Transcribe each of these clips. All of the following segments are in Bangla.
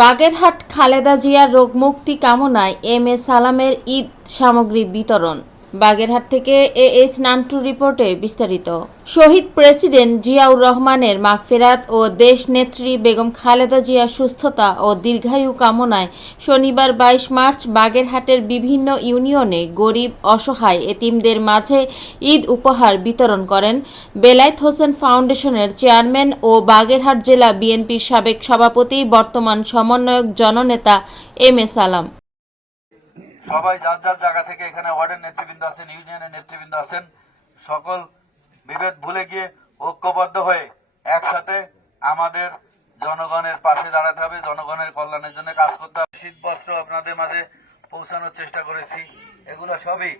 বাগেরহাট খালেদা জিয়ার রোগমুক্তি কামনায় এম এ সালামের ঈদ সামগ্রী বিতরণ। বাগেরহাট থেকে এইচ নান্টুর রিপোর্টে বিস্তারিত। শহীদ প্রেসিডেন্ট জিয়াউর রহমানের মাগফিরাত ও দেশনেত্রী বেগম খালেদা জিয়ার সুস্থতা ও দীর্ঘায়ু কামনায় শনিবার 22 মার্চ বাগেরহাটের বিভিন্ন ইউনিয়নে গরিব অসহায় এতিমদের মাঝে ঈদ উপহার বিতরণ করেন বেলায়েত হোসেন ফাউন্ডেশনের চেয়ারম্যান ও বাগেরহাট জেলা বিএনপির সাবেক সভাপতি বর্তমান সমন্বয়ক জননেতা এম এ সালাম। সবাই যার যার জায়গা থেকে এখানে ওয়ার্ডের নেতৃবৃন্দ আছেন, ইউনিয়নের নেতৃবৃন্দ আছেন, সকল বিভেদ ভুলে গিয়ে ঐক্যবদ্ধ হয়ে একসাথে আমাদের জনগণের পাশে দাঁড়াতে হবে, জনগণের কল্যাণের জন্য কাজ করতে হবে। শীত বস্ত্র আপনাদের মাঝে পৌঁছানোর চেষ্টা করেছি। এগুলো সবই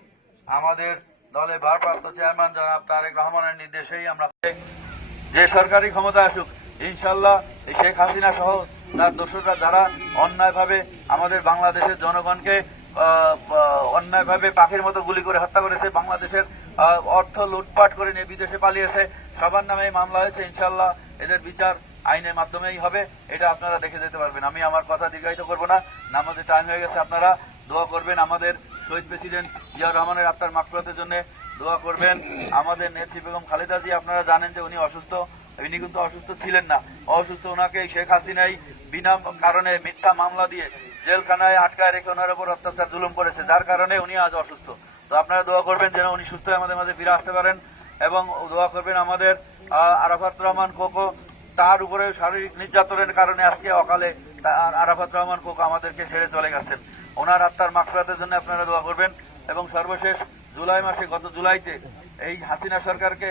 আমাদের দলের ভারপ্রাপ্ত চেয়ারম্যান জনাব তারেক রহমানের নির্দেশেই আমরা, যে সরকারি ক্ষমতা আসুক ইনশাল্লাহ এই শেখ হাসিনা সহ তার দোসররা যারা অন্যায়ভাবে আমাদের বাংলাদেশের জনগণকে অন্যায়ভাবে পাখির মতো গুলি করে হত্যা করেছে, বাংলাদেশের অর্থ লুটপাট করে নিয়ে বিদেশে পালিয়েছে, সবার নামে মামলা হয়েছে। ইনশাল্লাহ এদের বিচার আইনের মাধ্যমেই হবে, এটা আপনারা দেখে যেতে পারবেন। আমি আমার কথা দীর্ঘায়িত করব না, নামাজের টাইম হয়ে গেছে। আপনারা দোয়া করবেন আমাদের শহীদ প্রেসিডেন্ট জিয়াউর রহমানের আত্মার মাগফিরাতের জন্য দোয়া করবেন। আমাদের নেত্রী বেগম খালেদা জিয়া, আপনারা জানেন যে উনি অসুস্থ, উনি কিন্তু অসুস্থ ছিলেন না, অসুস্থ ওনাকে শেখ হাসিনাই বিনা কারণে মিথ্যা মামলা দিয়ে জেলখানায় আটকায় রেখে ওনার উপর অত্যাচার জুলুম করেছে, যার কারণে উনি আজ অসুস্থ। তো আপনারা দোয়া করবেন যেন উনি সুস্থ হয়ে আমাদের মাঝে ফিরে আসতে পারেন, এবং দোয়া করবেন আমাদের আরাফাত রহমান কোকো, তার উপরে শারীরিক নির্যাতনের কারণে আজকে অকালে আরাফাত রহমান কোকো আমাদেরকে ছেড়ে চলে গেছেন। ওনার আত্মার মাগফিরাতের জন্য আপনারা দোয়া করবেন। এবং সর্বশেষ জুলাই মাসে, গত জুলাইতে এই হাসিনা সরকারকে,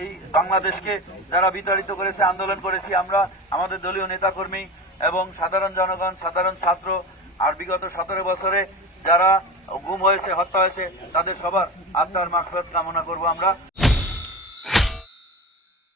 এই বাংলাদেশকে যারা বিতাড়িত করেছে, আন্দোলন করেছি আমরা, আমাদের দলীয় নেতাকর্মী এবং সাধারণ জনগণ, সাধারণ ছাত্র, আর বিগত 17 বছরে যারা গুম হয়েছে, হত্যা হয়েছে, তাদের সবার আত্মার মাগফিরাত কামনা করব আমরা।